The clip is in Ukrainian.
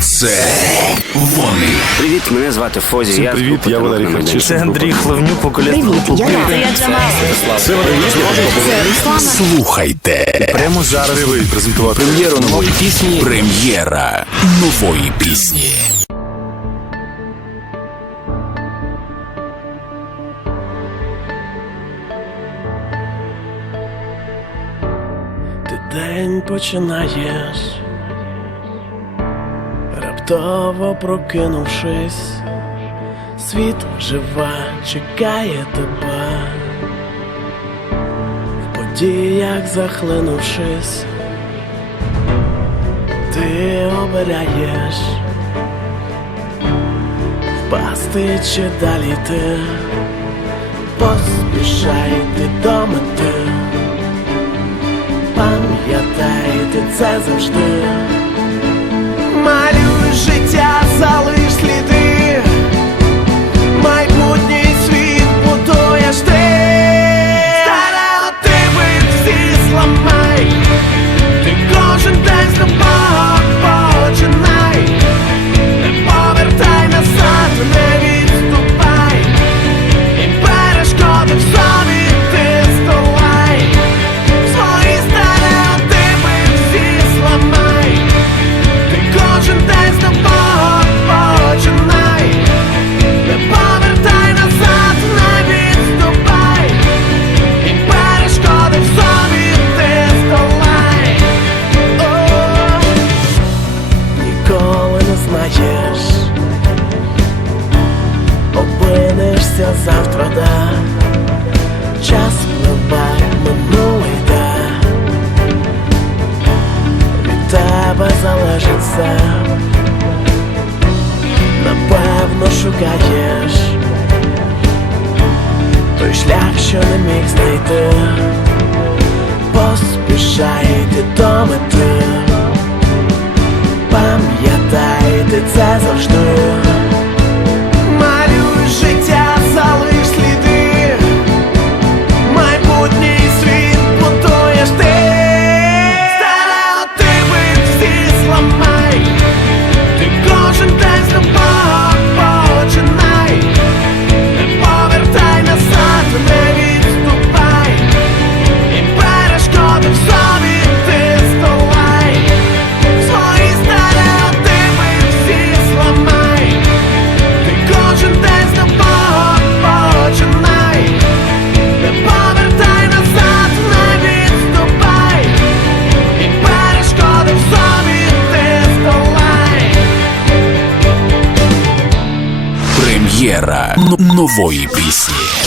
Це вони. Привіт, мене звати Фозі. з Привіт, я Валерій «Тарок Харчишин. Це Андрій Хлевнюк, окуляр групи я Це Валерій Слухайте. Прямо зараз Можливий презентувати Прем'єру нової пісні. Прем'єра нової пісні. Ти день починаєш, раптово прокинувшись, світ жива чекає тебе, в подіях захлинувшись, ти обираєш впасти чи далі ти, поспішай ти до мети. Пам'ятайте це завжди. Малюй знаєш. Опинишся завтра, да. Час пливе, минулий йде Від тебе залежить все. Напевно шукаєш Той шлях, що не міг знайти. Поспішай йти до мети це завжди Прем'єра нової пісні.